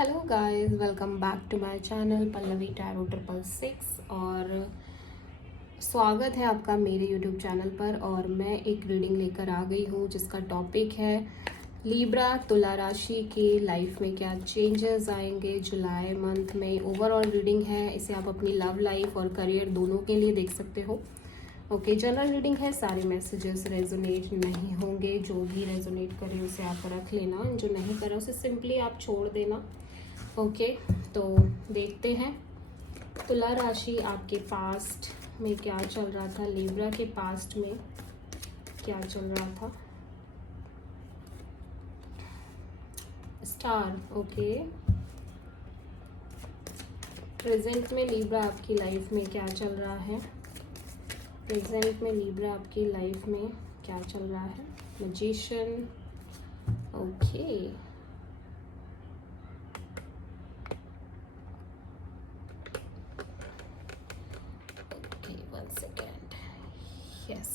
Hello guys, welcome back to my channel Pallavi tarot 666 और स्वागत है आपका मेरे यूट्यूब चैनल पर। और मैं एक रीडिंग लेकर आ गई हूँ जिसका टॉपिक है लिब्रा तुला राशि की लाइफ में क्या चेंजेस आएंगे जुलाई मंथ में। ओवरऑल रीडिंग है, इसे आप अपनी लव लाइफ और करियर दोनों के लिए देख सकते हो। ओके, जनरल रीडिंग है, सारे मैसेजेस रेजोनेट नहीं होंगे। जो भी रेजोनेट करे उसे आप रख लेना, जो नहीं करा उसे सिंपली आप छोड़ देना। ओके, तो देखते हैं तुला राशि आपके पास्ट में क्या चल रहा था, लिब्रा के पास्ट में क्या चल रहा था। स्टार, ओके, प्रेजेंट में लिब्रा आपकी लाइफ में क्या चल रहा है। प्रेजेंट में लिब्रा आपकी लाइफ में क्या चल रहा है। Magician, okay, one second, yes.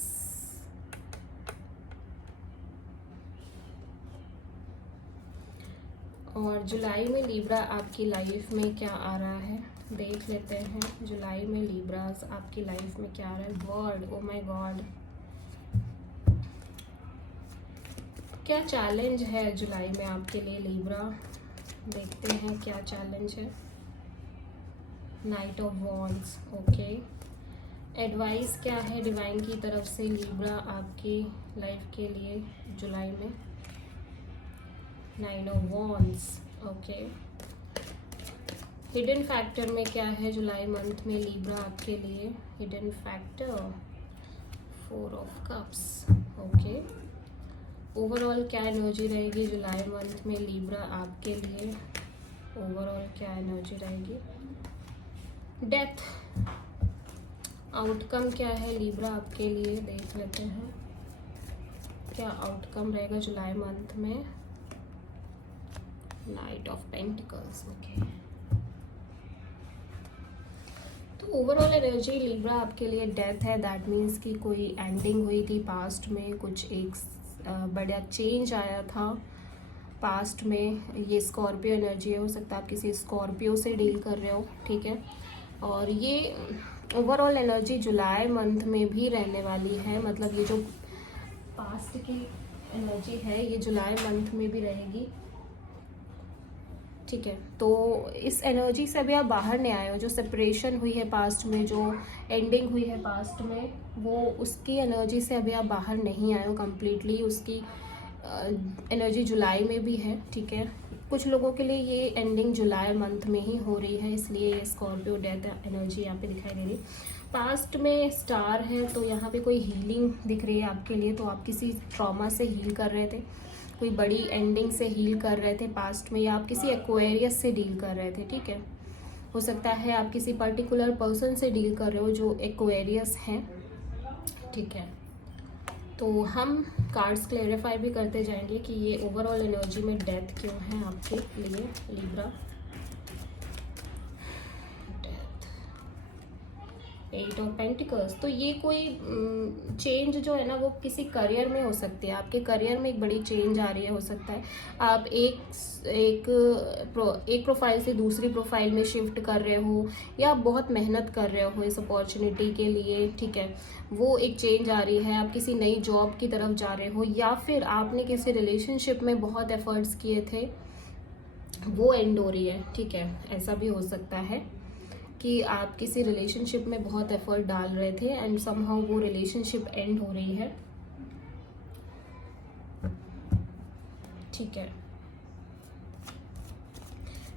और जुलाई में लिब्रा आपकी लाइफ में क्या आ रहा है देख लेते हैं। जुलाई में लिब्रास आपकी लाइफ में क्या आ रहा है। गॉड, ओ माय गॉड, क्या चैलेंज है जुलाई में आपके लिए लिब्रा। देखते हैं क्या चैलेंज है। Night of wands, okay, advice क्या है डिवाइन की तरफ से लिब्रा आपकी लाइफ के लिए जुलाई में। Nine of wands, okay, hidden factor में क्या है जुलाई मंथ में लिब्रा आपके लिए। Hidden factor, four of cups, okay, overall क्या एनर्जी रहेगी जुलाई मंथ में लिब्रा आपके लिए। ओवरऑल क्या एनर्जी रहेगी। डेथ, आउटकम क्या है लिब्रा आपके लिए, देख लेते हैं क्या आउटकम रहेगा जुलाई मंथ में। नाइट ऑफ पेंटिकल्स, ओके, तो ओवरऑल एनर्जी लिब्रा आपके लिए डेथ है। दैट मीन्स कि कोई एंडिंग हुई थी पास्ट में, कुछ एक बड़ा चेंज आया था पास्ट में। ये स्कॉर्पियो एनर्जी है, हो सकता है आप किसी स्कॉर्पियो से डील कर रहे हो, ठीक है। और ये ओवरऑल एनर्जी जुलाई मंथ में भी रहने वाली है, मतलब ये जो पास्ट की एनर्जी है ये जुलाई मंथ में भी रहेगी, ठीक है। तो इस एनर्जी से अभी आप बाहर नहीं आए हो। जो सेपरेशन हुई है पास्ट में, जो एंडिंग हुई है पास्ट में, वो उसकी एनर्जी से अभी आप बाहर नहीं आए हो कम्प्लीटली। उसकी एनर्जी जुलाई में भी है, ठीक है। कुछ लोगों के लिए ये एंडिंग जुलाई मंथ में ही हो रही है, इसलिए स्कॉर्पियो डेथ एनर्जी यहाँ पे दिखाई दे रही है। पास्ट में स्टार है, तो यहाँ पे कोई हीलिंग दिख रही है आपके लिए। तो आप किसी ट्रॉमा से हील कर रहे थे, कोई बड़ी एंडिंग से हील कर रहे थे पास्ट में, या आप किसी एक्वेरियस से डील कर रहे थे, ठीक है। हो सकता है आप किसी पर्टिकुलर पर्सन से डील कर रहे हो जो एक्वेरियस हैं, ठीक है। तो हम कार्ड्स क्लेरिफाई भी करते जाएंगे कि ये ओवरऑल एनर्जी में डेथ क्यों है आपके लिए लिब्रा। एट ऑफ पेंटिकल्स, तो ये कोई चेंज जो है ना वो किसी करियर में हो सकती है। आपके करियर में एक बड़ी चेंज आ रही है। हो सकता है आप एक प्रोफाइल से दूसरी प्रोफाइल में शिफ्ट कर रहे हो, या आप बहुत मेहनत कर रहे हो इस अपॉर्चुनिटी के लिए, ठीक है। वो एक चेंज आ रही है। आप किसी नई जॉब की तरफ जा रहे हो, या फिर आपने किसी रिलेशनशिप में बहुत एफर्ट्स किए थे, वो एंड हो रही है, ठीक है। ऐसा भी हो सकता है कि आप किसी रिलेशनशिप में बहुत एफर्ट डाल रहे थे एंड समहाउ वो रिलेशनशिप एंड हो रही है, ठीक है।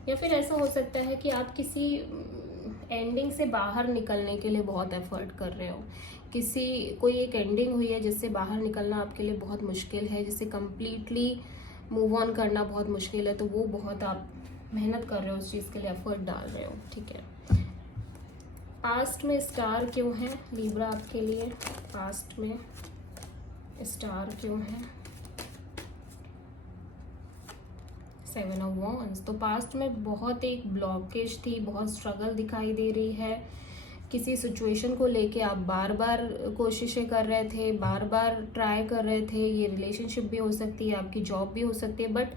या फिर ऐसा हो सकता है कि आप किसी एंडिंग से बाहर निकलने के लिए बहुत एफर्ट कर रहे हो। कोई एक एंडिंग हुई है जिससे बाहर निकलना आपके लिए बहुत मुश्किल है, जिससे कंप्लीटली मूव ऑन करना बहुत मुश्किल है। तो वो बहुत आप मेहनत कर रहे हो, उस चीज़ के लिए एफर्ट डाल रहे हो, ठीक है। पास्ट में स्टार क्यों है लिब्रा आपके लिए। पास्ट में स्टार क्यों है। सेवन ऑफ वॉन्ड्स, तो पास्ट में बहुत एक ब्लॉकेज थी, बहुत स्ट्रगल दिखाई दे रही है। किसी सिचुएशन को लेके आप बार बार कोशिशें कर रहे थे, बार बार ट्राई कर रहे थे। ये रिलेशनशिप भी हो सकती है, आपकी जॉब भी हो सकती है, बट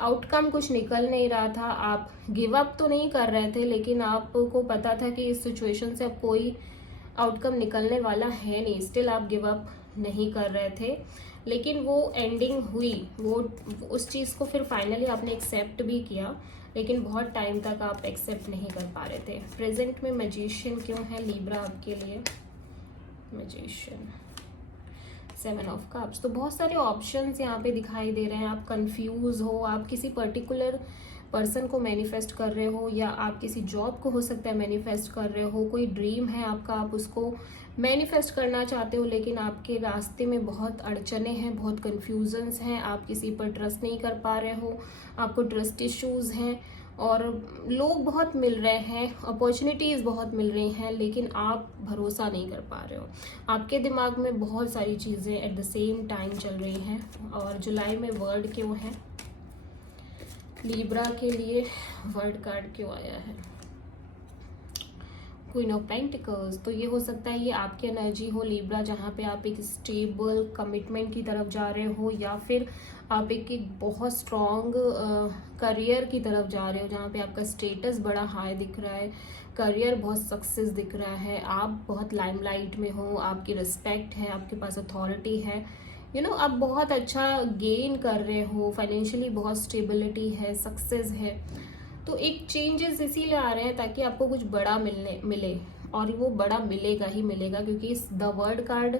आउटकम कुछ निकल नहीं रहा था, आप गिव अप तो नहीं कर रहे थे, लेकिन आपको पता था कि इस सिचुएशन से अब कोई आउटकम निकलने वाला है नहीं, स्टिल आप गिव अप नहीं कर रहे थे। लेकिन वो एंडिंग हुई, वो उस चीज़ को फिर फाइनली आपने एक्सेप्ट भी किया, लेकिन बहुत टाइम तक आप एक्सेप्ट नहीं कर पा रहे थे। प्रेजेंट में मैजिशियन क्यों है लिब्रा आपके लिए? Magician, 7 of cups. तो बहुत सारे ऑप्शंस यहाँ पे दिखाई दे रहे हैं, आप कंफ्यूज हो, आप किसी पर्टिकुलर पर्सन को मैनिफेस्ट कर रहे हो, या आप किसी जॉब को हो सकता है मैनिफेस्ट कर रहे हो, कोई ड्रीम है आपका, आप उसको मैनिफेस्ट करना चाहते हो, लेकिन आपके रास्ते में बहुत अड़चने हैं, बहुत कन्फ्यूजन्स हैं, आप किसी पर ट्रस्ट नहीं कर पा रहे हो, आपको ट्रस्ट इश्यूज हैं, और लोग बहुत मिल रहे हैं, अपॉर्चुनिटीज़ बहुत मिल रही हैं, लेकिन आप भरोसा नहीं कर पा रहे हो। आपके दिमाग में बहुत सारी चीज़ें एट द सेम टाइम चल रही हैं। और जुलाई में वर्ड क्यों है लिब्रा के लिए? वर्ड कार्ड क्यों आया है? Queen of pentacles. तो ये हो सकता है ये आपकी एनर्जी हो लिब्रा, जहाँ पे आप एक स्टेबल कमिटमेंट की तरफ जा रहे हो, या फिर आप एक बहुत स्ट्रॉन्ग करियर की तरफ जा रहे हो, जहाँ पे आपका स्टेटस बड़ा हाई दिख रहा है, करियर बहुत सक्सेस दिख रहा है, आप बहुत लाइमलाइट में हो, आपकी रिस्पेक्ट है, आपके पास अथॉरिटी है, आप बहुत अच्छा गेन कर रहे हो, फाइनेंशियली बहुत स्टेबिलिटी है, सक्सेस है। तो एक चेंजेस इसीलिए आ रहे हैं ताकि आपको कुछ बड़ा मिले, और वो बड़ा मिलेगा ही मिलेगा, क्योंकि इस द वर्ड कार्ड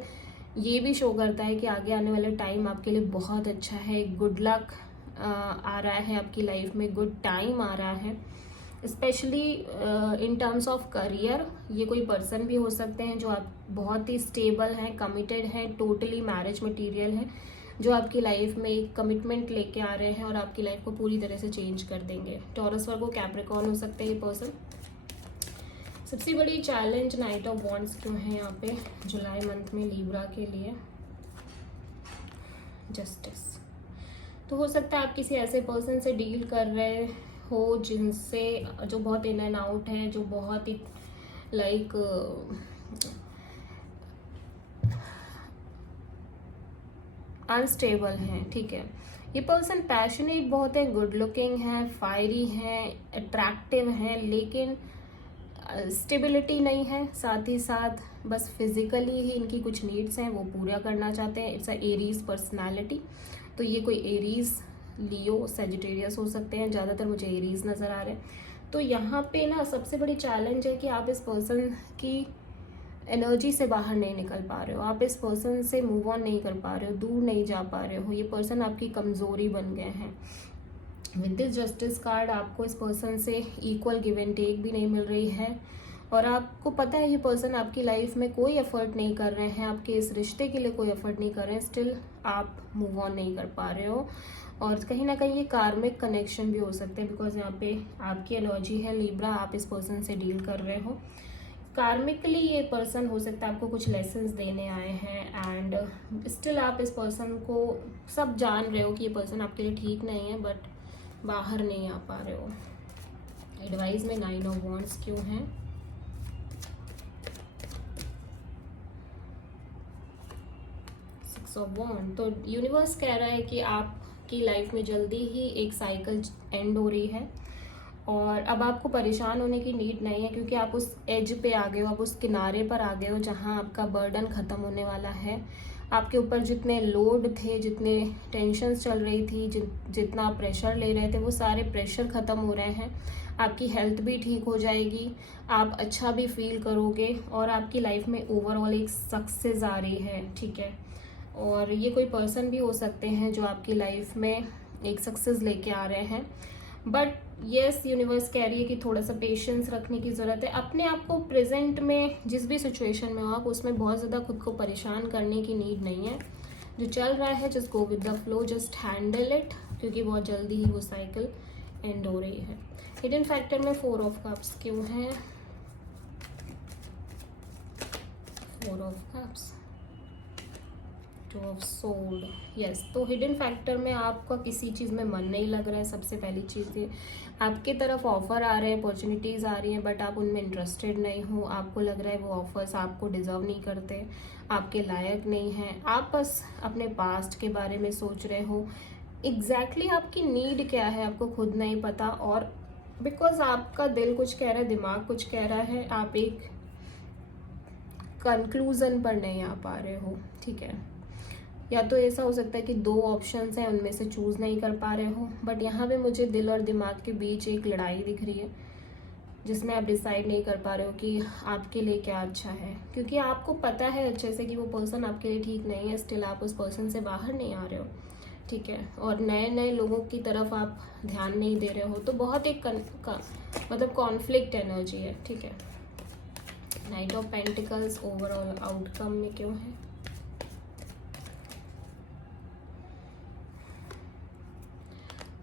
ये भी शो करता है कि आगे आने वाला टाइम आपके लिए बहुत अच्छा है, गुड लक आ रहा है आपकी लाइफ में, गुड टाइम आ रहा है, specially in terms of career. ये कोई पर्सन भी हो सकते हैं जो आप बहुत ही स्टेबल हैं, कमिटेड हैं, टोटली मैरिज मटेरियल हैं, जो आपकी लाइफ में एक कमिटमेंट लेके आ रहे हैं और आपकी लाइफ को पूरी तरह से चेंज कर देंगे। टॉरस वर्गो कैप्रिकॉर्न हो सकते हैं ये पर्सन। सबसे बड़ी चैलेंज नाइट ऑफ वॉन्ड्स क्यों है यहाँ पे जुलाई मंथ में लिब्रा के लिए? जस्टिस। तो हो सकता है आप किसी ऐसे पर्सन से डील कर रहे हो जिनसे जो बहुत इन एंड आउट है, जो बहुत ही लाइक अनस्टेबल हैं, ठीक है। ये पर्सन पैशनेट बहुत है, गुड लुकिंग है, फायरी है, अट्रैक्टिव है, लेकिन स्टेबिलिटी नहीं है, साथ ही साथ बस फिजिकली ही इनकी कुछ नीड्स हैं वो पूरा करना चाहते हैं। It's a Aries personality. तो ये कोई एरीज, लियो, सेजिटेरियस हो सकते हैं, ज़्यादातर मुझे एरीज नज़र आ रहे हैं। तो यहाँ पे ना सबसे बड़ी चैलेंज है कि आप इस पर्सन की एनर्जी से बाहर नहीं निकल पा रहे हो, आप इस पर्सन से मूव ऑन नहीं कर पा रहे हो, दूर नहीं जा पा रहे हो, ये पर्सन आपकी कमज़ोरी बन गए हैं। विद दिस जस्टिस कार्ड आपको इस पर्सन से इक्वल गिव एंड टेक भी नहीं मिल रही है, और आपको पता है ये पर्सन आपकी लाइफ में कोई एफर्ट नहीं कर रहे हैं, आपके इस रिश्ते के लिए कोई एफर्ट नहीं कर रहे हैं, स्टिल आप मूव ऑन नहीं कर पा रहे हो। और कहीं ना कहीं ये कार्मिक कनेक्शन भी हो सकते हैं, बिकॉज यहाँ पे आपकी एनर्जी है लिब्रा, आप इस पर्सन से डील कर रहे हो कार्मिकली। ये पर्सन हो सकता है आपको कुछ लेसन्स देने आए हैं, एंड स्टिल आप इस पर्सन को सब जान रहे हो कि ये पर्सन आपके लिए ठीक नहीं है, बट बाहर नहीं आ पा रहे हो। एडवाइस में 9 ऑफ वॉन्ड्स क्यों है? ऑफ वॉन्ड। तो यूनिवर्स कह रहा है कि आपकी लाइफ में जल्दी ही एक साइकिल एंड हो रही है, और अब आपको परेशान होने की नीड नहीं है, क्योंकि आप उस एज पे आ गए हो, आप उस किनारे पर आ गए हो जहां आपका बर्डन ख़त्म होने वाला है। आपके ऊपर जितने लोड थे, जितने टेंशन्स चल रही थी, जितना आप प्रेशर ले रहे थे, वो सारे प्रेशर ख़त्म हो रहे हैं। आपकी हेल्थ भी ठीक हो जाएगी, आप अच्छा भी फील करोगे, और आपकी लाइफ में ओवरऑल एक सक्सेस आ रही है, ठीक है। और ये कोई पर्सन भी हो सकते हैं जो आपकी लाइफ में एक सक्सेस लेके आ रहे हैं, बट यस यूनिवर्स कह रही है कि थोड़ा सा पेशेंस रखने की ज़रूरत है। अपने आप को प्रेजेंट में जिस भी सिचुएशन में हो आप, उसमें बहुत ज़्यादा खुद को परेशान करने की नीड नहीं है। जो चल रहा है just go with the flow, just handle it, क्योंकि बहुत जल्दी ही वो साइकिल एंड हो रही है। हिडन फैक्टर में 4 ऑफ कप्स क्यों है? 4 of cups, 2 of sold. Yes, तो हिडन फैक्टर में आपका किसी चीज़ में मन नहीं लग रहा है। सबसे पहली चीज़ ये, आपके तरफ ऑफर आ रहे हैं, अपॉर्चुनिटीज़ आ रही हैं, बट आप उनमें इंटरेस्टेड नहीं हो। आपको लग रहा है वो ऑफर्स आपको डिजर्व नहीं करते, आपके लायक नहीं हैं। आप बस अपने पास्ट के बारे में सोच रहे हो, एग्जैक्टली आपकी नीड क्या है आपको खुद नहीं पता, और बिकॉज आपका दिल कुछ कह रहा है, दिमाग कुछ कह रहा है, आप एक कंक्लूजन पर नहीं आ पा रहे हो, ठीक है। या तो ऐसा हो सकता है कि दो ऑप्शंस हैं, उनमें से चूज नहीं कर पा रहे हो, बट यहाँ पे मुझे दिल और दिमाग के बीच एक लड़ाई दिख रही है जिसमें आप डिसाइड नहीं कर पा रहे हो कि आपके लिए क्या अच्छा है, क्योंकि आपको पता है अच्छे से कि वो पर्सन आपके लिए ठीक नहीं है, स्टिल आप उस पर्सन से बाहर नहीं आ रहे हो, ठीक है। और नए नए लोगों की तरफ आप ध्यान नहीं दे रहे हो, तो बहुत एक मतलब कॉन्फ्लिक्ट एनर्जी है, ठीक है। Night of pentacles overall outcome में क्यों है?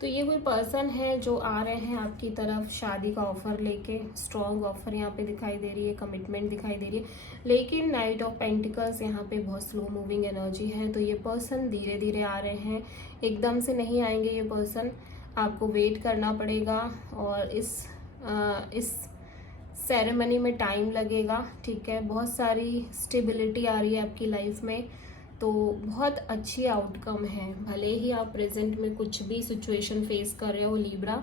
तो ये कोई पर्सन है जो आ रहे हैं आपकी तरफ शादी का ऑफर लेके, स्ट्रॉन्ग ऑफर यहाँ पे दिखाई दे रही है, कमिटमेंट दिखाई दे रही है, लेकिन नाइट ऑफ पेंटिकल्स यहाँ पे बहुत स्लो मूविंग एनर्जी है। तो ये पर्सन धीरे धीरे आ रहे हैं, एकदम से नहीं आएंगे ये पर्सन, आपको वेट करना पड़ेगा, और इस सेरेमनी में टाइम लगेगा, ठीक है। बहुत सारी स्टेबिलिटी आ रही है आपकी लाइफ में, तो बहुत अच्छी आउटकम है। भले ही आप प्रेजेंट में कुछ भी सिचुएशन फेस कर रहे हो लिब्रा,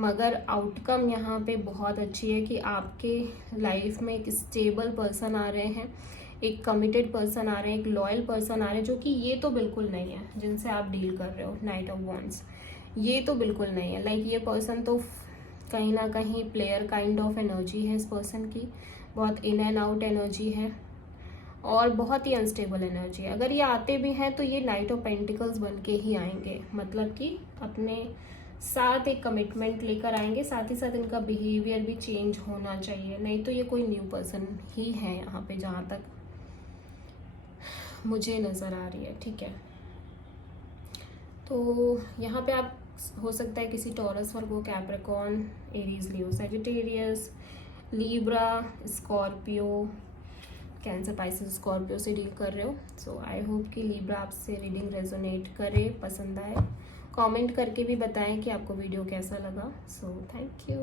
मगर आउटकम यहाँ पे बहुत अच्छी है कि आपके लाइफ में एक स्टेबल पर्सन आ रहे हैं, एक कमिटेड पर्सन आ रहे हैं, एक लॉयल पर्सन आ रहे हैं, जो कि ये तो बिल्कुल नहीं है जिनसे आप डील कर रहे हो। नाइट ऑफ वॉन्ड्स ये तो बिल्कुल नहीं है, लाइक ये पर्सन तो कहीं ना कहीं प्लेयर काइंड ऑफ एनर्जी है इस पर्सन की, बहुत इन एंड आउट एनर्जी है और बहुत ही अनस्टेबल एनर्जी है। अगर ये आते भी हैं तो ये नाइट ऑफ पेंटिकल्स बन के ही आएंगे, मतलब कि अपने साथ एक कमिटमेंट लेकर आएंगे, साथ ही साथ इनका बिहेवियर भी चेंज होना चाहिए, नहीं तो ये कोई न्यू पर्सन ही है यहाँ पे जहाँ तक मुझे नज़र आ रही है, ठीक है। तो यहाँ पे आप हो सकता है किसी Taurus, Virgo, Capricorn, Aries, Leo, Sagittarius, Libra, Scorpio, Cancer, Pisces, Scorpio से डील कर रहे हो। सो आई होप कि लीब्रा आपसे रीडिंग रेजोनेट करे, पसंद आए। कमेंट करके भी बताएं कि आपको वीडियो कैसा लगा। So thank you.